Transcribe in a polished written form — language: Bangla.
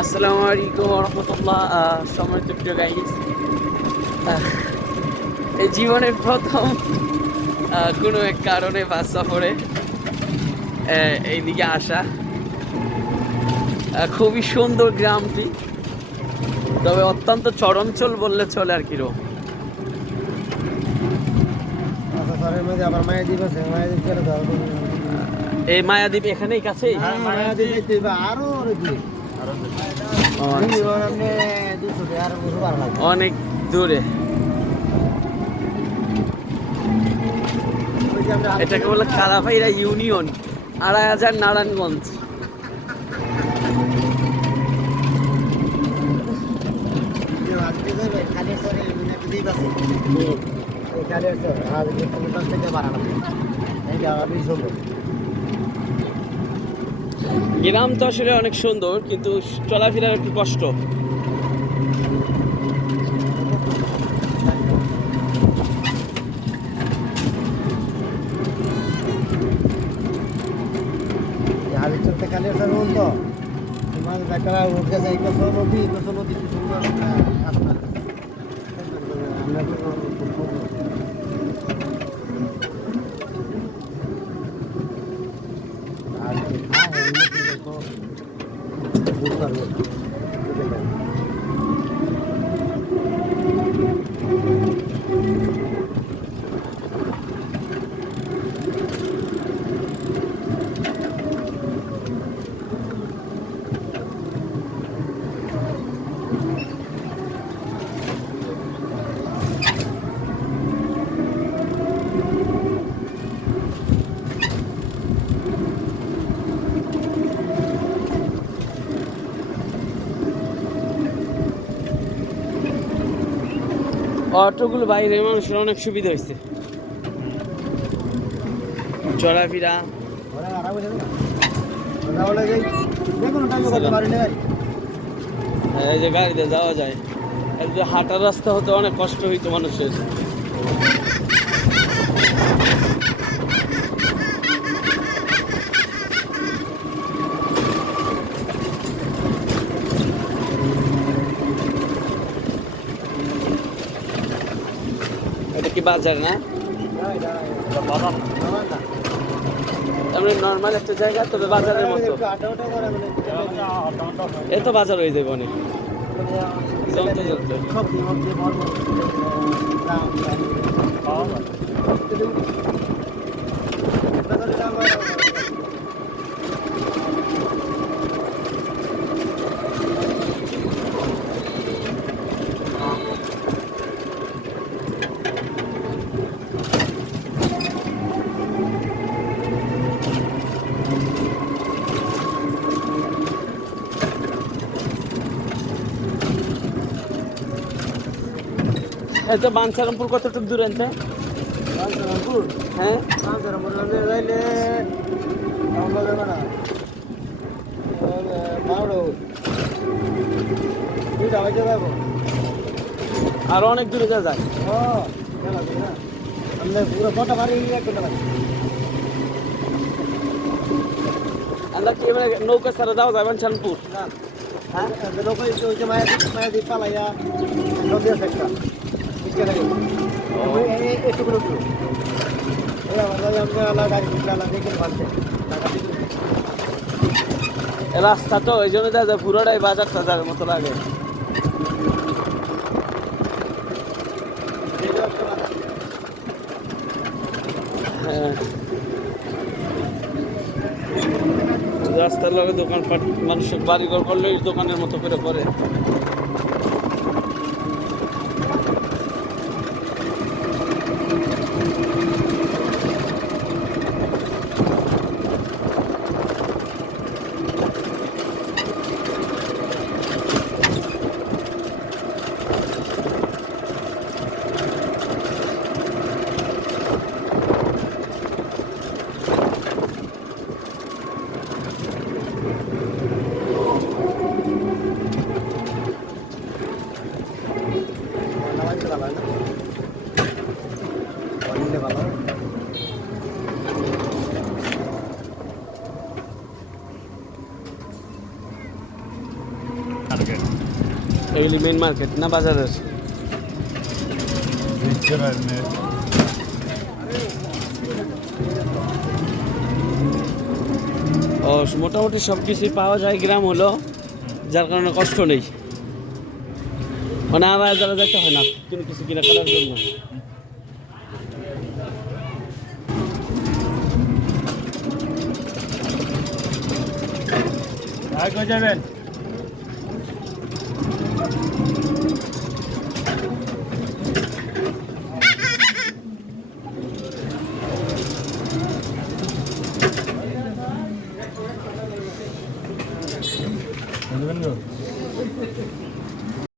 আসসালামু আলাইকুম ওয়া রাহমাতুল্লাহ। সম্মানিত প্রিয় গাইস, এই জীবনের প্রথম কোনো এক কারণে বাস সফরে এইদিকে আসা। খুবই সুন্দর গ্রামটি, তবে অত্যন্ত চরাঞ্চল বললে চলে আর কিরকম। আবার মায়াদ্বীপ আছে, মায়াদ্বীপ গেলে তো এই মায়াদ্বীপ এখানেই কাছেই। মায়াদ্বীপ দেখতে আরো অনেক দূরে। এটাকে বলে কালাপাইরা ইউনিয়ন, ২৫০০ নারায়ণগঞ্জ। গ্রাম তো আসলে অনেক সুন্দর, কিন্তু চলাফেরার একটু কষ্ট। অটোগুলো বাইরে মানুষের অনেক সুবিধা হয়েছে চলাফেরা। এই যে গাড়িতে যাওয়া যায়, এই যে হাঁটার রাস্তা হতে অনেক কষ্ট হইতো মানুষের। এটা কি বাজার না? এমনি নর্মাল একটা জায়গা, তবে বাজারের মতো। এ তো বাজার হয়ে যাবে অনেক চলতে চলতে। এই তো বাঞ্ছারামপুর কতটুকু দূর আনতে? হ্যাঁ, আরো অনেক দূরে যা যায়। আমরা কি এবারে নৌকা ছাড়া যাওয়া যায় বাঞ্ছারামপুর? হ্যাঁ, মায়াদ্বীপ পালাইয়া নদী আছে একটা এটুকুলো দূর। রাস্তা তো ওই জন্য দেখা যায় পুরোটাই বাজার টাজারের মতো লাগে। হ্যাঁ, রাস্তার লগে দোকানপাট, মানুষের বাড়িঘর করলে দোকানের মতো করে করে। মার্কেট এইগুলি মেন মার্কেট না বাজারের? ও মোটামুটি সব কিছুই পাওয়া যায় গ্রাম হলো, যার কারণে কষ্ট নেই, মানে আবার যারা যেতে হয় না কোনো কিছু কিনা করার জন্য। আর কই যাবেন?